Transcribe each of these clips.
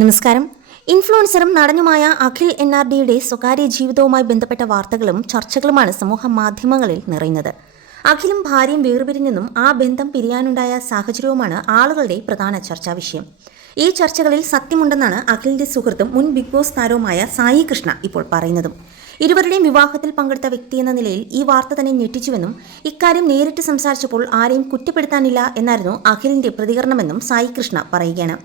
നമസ്കാരം. ഇൻഫ്ലുവൻസറും നടനുമായ അഖിൽ NRDയുടെ സ്വകാര്യ ജീവിതവുമായി ബന്ധപ്പെട്ട വാർത്തകളും ചർച്ചകളുമാണ് സമൂഹ മാധ്യമങ്ങളിൽ നിറയുന്നത്. അഖിലും ഭാര്യയും വേർപിരിഞ്ഞെന്നും ആ ബന്ധം പിരിയാനുണ്ടായ സാഹചര്യവുമാണ് ആളുകളുടെ പ്രധാന ചർച്ചാ വിഷയം. ഈ ചർച്ചകളിൽ സത്യമുണ്ടെന്നാണ് അഖിലിന്റെ സുഹൃത്തും മുൻ ബിഗ് ബോസ് താരവുമായ സായി കൃഷ്ണ ഇപ്പോൾ പറയുന്നതും. ഇരുവരുടെയും വിവാഹത്തിൽ പങ്കെടുത്ത വ്യക്തിയെന്ന നിലയിൽ ഈ വാർത്ത തന്നെ ഞെട്ടിച്ചുവെന്നും ഇക്കാര്യം നേരിട്ട് സംസാരിച്ചപ്പോൾ ആരെയും കുറ്റപ്പെടുത്താനില്ല എന്നായിരുന്നു അഖിലിന്റെ പ്രതികരണമെന്നും സായി കൃഷ്ണ പറയുകയാണ്.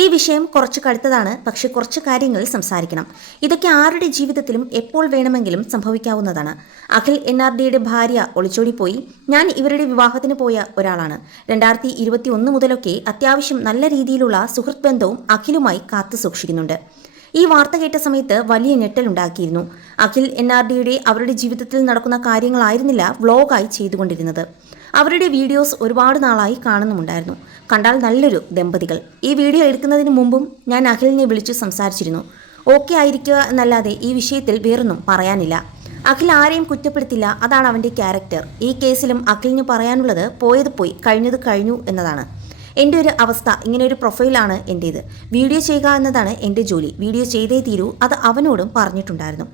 ഈ വിഷയം കുറച്ച് കടുത്തതാണ്, പക്ഷെ കുറച്ച് കാര്യങ്ങൾ സംസാരിക്കണം. ഇതൊക്കെ ആരുടെ ജീവിതത്തിലും എപ്പോൾ വേണമെങ്കിലും സംഭവിക്കാവുന്നതാണ്. അഖിൽ NRDയുടെ ഭാര്യ ഒളിച്ചോടിപ്പോയി. ഞാൻ ഇവരുടെ വിവാഹത്തിന് പോയ ഒരാളാണ്. 2021 മുതലൊക്കെ അത്യാവശ്യം നല്ല രീതിയിലുള്ള സുഹൃത്ത് ബന്ധവും അഖിലുമായി കാത്തു സൂക്ഷിക്കുന്നുണ്ട്. ഈ വാർത്ത കേട്ട സമയത്ത് വലിയ ഞെട്ടലുണ്ടാക്കിയിരുന്നു. അഖിൽ NRDയുടെ അവരുടെ ജീവിതത്തിൽ നടക്കുന്ന കാര്യങ്ങളായിരുന്നില്ല വ്ളോഗായി ചെയ്തുകൊണ്ടിരുന്നത്. അവരുടെ വീഡിയോസ് ഒരുപാട് നാളായി കാണുന്നുമുണ്ടായിരുന്നു. കണ്ടാൽ നല്ലൊരു ദമ്പതികൾ. ഈ വീഡിയോ എടുക്കുന്നതിന് മുമ്പും ഞാൻ അഖിലിനെ വിളിച്ചു സംസാരിച്ചിരുന്നു. ഓക്കെ ആയിരിക്കുക എന്നല്ലാതെ ഈ വിഷയത്തിൽ വേറൊന്നും പറയാനില്ല. അഖിൽ ആരെയും കുറ്റപ്പെടുത്തില്ല, അതാണ് അവൻ്റെ ക്യാരക്ടർ. ഈ കേസിലും അഖിലിന് പറയാനുള്ളത് പോയത് പോയി, കഴിഞ്ഞത് കഴിഞ്ഞു എന്നതാണ്. എൻ്റെ ഒരു അവസ്ഥ, ഇങ്ങനെ ഒരു പ്രൊഫൈലാണ് എൻ്റേത്. വീഡിയോ ചെയ്യുക എന്നതാണ് എൻ്റെ ജോലി. വീഡിയോ ചെയ്തേ തീരൂ, അത് അവനോടും പറഞ്ഞിട്ടുണ്ടായിരുന്നു.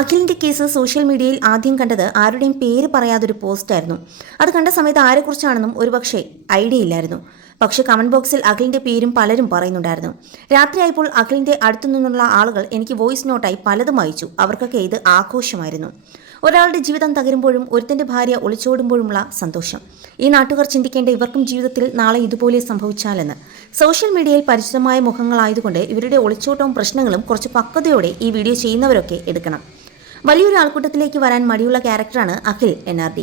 അഖിലിൻ്റെ കേസ് സോഷ്യൽ മീഡിയയിൽ ആദ്യം കണ്ടത് ആരുടെയും പേര് പറയാതൊരു പോസ്റ്റായിരുന്നു. അത് കണ്ട സമയത്ത് ആരെക്കുറിച്ചാണെന്നും ഒരുപക്ഷെ ഐഡിയ ഇല്ലായിരുന്നു. പക്ഷേ കമൻറ്റ് ബോക്സിൽ അഖിലിൻ്റെ പേരും പലരും പറയുന്നുണ്ടായിരുന്നു. രാത്രിയായപ്പോൾ അഖിലിൻ്റെ അടുത്തു നിന്നുള്ള ആളുകൾ എനിക്ക് വോയിസ് നോട്ടായി പലതും അയച്ചു. അവർക്കൊക്കെ ഇത് ആഘോഷമായിരുന്നു. ഒരാളുടെ ജീവിതം തകരുമ്പോഴും ഒരുത്തൻ്റെ ഭാര്യ ഒളിച്ചോടുമ്പോഴുമുള്ള സന്തോഷം. ഈ നാട്ടുകാർ ചിന്തിക്കേണ്ട ഇവർക്കും ജീവിതത്തിൽ നാളെ ഇതുപോലെ സംഭവിച്ചാലെന്ന്. സോഷ്യൽ മീഡിയയിൽ പരിചിതമായ മുഖങ്ങളായതുകൊണ്ട് ഇവരുടെ ഒളിച്ചോട്ടവും പ്രശ്നങ്ങളും കുറച്ച് പക്വതയോടെ ഈ വീഡിയോ ചെയ്യുന്നവരൊക്കെ എടുക്കണം. വലിയൊരു ആൾക്കൂട്ടത്തിലേക്ക് വരാൻ മടിയുള്ള ക്യാരക്ടറാണ് അഖിൽ NRD.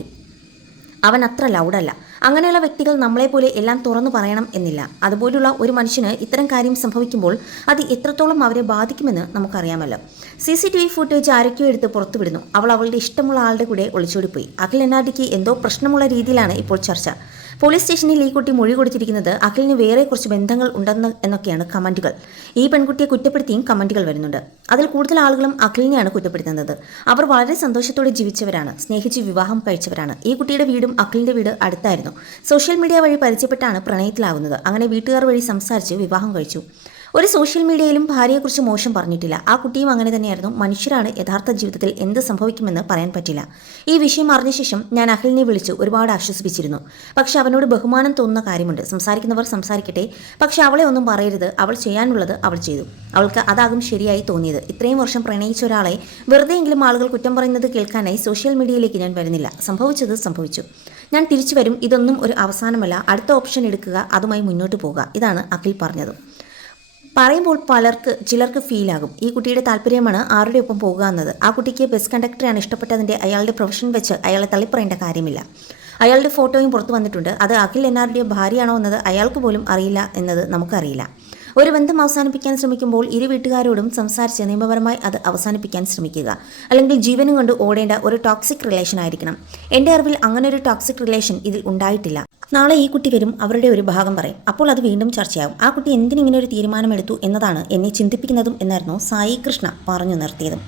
അവൻ അത്ര ലൗഡല്ല. അങ്ങനെയുള്ള വ്യക്തികൾ നമ്മളെപ്പോലെ എല്ലാം തുറന്നു പറയണം എന്നില്ല. അതുപോലുള്ള ഒരു മനുഷ്യന് ഇത്തരം കാര്യം സംഭവിക്കുമ്പോൾ അത് എത്രത്തോളം അവരെ ബാധിക്കുമെന്ന് നമുക്കറിയാമല്ലോ. CCTV ഫുട്ടേജ് ആരൊക്കെയോ എടുത്ത് പുറത്തുവിടുന്നു. അവൾ അവളുടെ ഇഷ്ടമുള്ള ആളുടെ കൂടെ ഒളിച്ചോടിപ്പോയി. അഖിൽ NRDക്ക് എന്തോ പ്രശ്നമുള്ള രീതിയിലാണ് ഇപ്പോൾ ചർച്ച. പോലീസ് സ്റ്റേഷനിൽ ഈ കുട്ടി മൊഴി കൊടുത്തിരിക്കുന്നത് അഖിലിന് വേറെ കുറച്ച് ബന്ധങ്ങൾ ഉണ്ടെന്ന് എന്നൊക്കെയാണ് കമൻറ്റുകൾ. ഈ പെൺകുട്ടിയെ കുറ്റപ്പെടുത്തിയും കമൻറ്റുകൾ വരുന്നുണ്ട്. അതിൽ കൂടുതൽ ആളുകളും അഖിലിനെയാണ് കുറ്റപ്പെടുത്തുന്നത്. അവർ വളരെ സന്തോഷത്തോടെ ജീവിച്ചവരാണ്, സ്നേഹിച്ച് വിവാഹം കഴിച്ചവരാണ്. ഈ കുട്ടിയുടെ വീടും അഖിലിൻ്റെ വീട് അടുത്തായിരുന്നു. സോഷ്യൽ മീഡിയ വഴി പരിചയപ്പെട്ടാണ് പ്രണയത്തിലാവുന്നത്. അങ്ങനെ വീട്ടുകാർ വഴി സംസാരിച്ച് വിവാഹം കഴിച്ചു. ഒരു സോഷ്യൽ മീഡിയയിലും ഭാര്യയെക്കുറിച്ച് മോശം പറഞ്ഞിട്ടില്ല. ആ കുട്ടിയും അങ്ങനെ തന്നെയായിരുന്നു. മനുഷ്യരാണ്, യഥാർത്ഥ ജീവിതത്തിൽ എന്ത് സംഭവിക്കുമെന്ന് പറയാൻ പറ്റില്ല. ഈ വിഷയം അറിഞ്ഞ ശേഷം ഞാൻ അഖിലിനെ വിളിച്ച് ഒരുപാട് ആശ്വസിപ്പിച്ചിരുന്നു. പക്ഷെ അവനോട് ബഹുമാനം തോന്നുന്ന കാര്യമുണ്ട്. സംസാരിക്കുന്നവർ സംസാരിക്കട്ടെ, പക്ഷെ അവളെ ഒന്നും പറയരുത്. അവൾ ചെയ്യാനുള്ളത് അവൾ ചെയ്തു. അവൾക്ക് അതാകും ശരിയായി തോന്നിയത്. ഇത്രയും വർഷം പ്രണയിച്ച ഒരാളെ വെറുതെയെങ്കിലും ആളുകൾ കുറ്റം പറയുന്നത് കേൾക്കാനായി സോഷ്യൽ മീഡിയയിലേക്ക് ഞാൻ വരുന്നില്ല. സംഭവിച്ചത് സംഭവിച്ചു. ഞാൻ തിരിച്ചു വരും. ഇതൊന്നും ഒരു അവസാനമല്ല. അടുത്ത ഓപ്ഷൻ എടുക്കുക, അതുമായി മുന്നോട്ട് പോകുക. ഇതാണ് അഖിൽ പറഞ്ഞത്. പറയുമ്പോൾ ചിലർക്ക് ഫീലാകും ഈ കുട്ടിയുടെ താല്പര്യമാണ് ആരുടെ ഒപ്പം പോകുക എന്നത്. ആ കുട്ടിക്ക് ബസ് കണ്ടക്ടറെയാണ് ഇഷ്ടപ്പെട്ടതിൻ്റെ അയാളുടെ പ്രൊഫഷൻ വെച്ച് അയാളെ തള്ളിപ്പറയേണ്ട കാര്യമില്ല. അയാളുടെ ഫോട്ടോയും പുറത്തു വന്നിട്ടുണ്ട്. അത് അഖിൽ NRDയുടെ ഭാര്യയാണോ എന്നത് അയാൾക്ക് പോലും അറിയില്ല എന്നത് നമുക്കറിയില്ല. ഒരു ബന്ധം അവസാനിപ്പിക്കാൻ ശ്രമിക്കുമ്പോൾ ഇരു വീട്ടുകാരോടും സംസാരിച്ച് നിയമപരമായി അത് അവസാനിപ്പിക്കാൻ ശ്രമിക്കുക. അല്ലെങ്കിൽ ജീവനും കൊണ്ട് ഓടേണ്ട ഒരു ടോക്സിക് റിലേഷൻ ആയിരിക്കണം. എൻ്റെ അറിവിൽ അങ്ങനെ ഒരു ടോക്സിക് റിലേഷൻ ഇതിൽ ഉണ്ടായിട്ടില്ല. നാളെ ഈ കുട്ടി വരും, അവരുടെ ഒരു ഭാഗം പറയും. അപ്പോൾ അത് വീണ്ടും ചർച്ചയാവും. ആ കുട്ടി എന്തിനിങ്ങനെ ഒരു തീരുമാനമെടുത്തു എന്നതാണ് എന്നെ ചിന്തിപ്പിക്കുന്നതും എന്നായിരുന്നു സായി കൃഷ്ണ പറഞ്ഞു നിർത്തിയതും.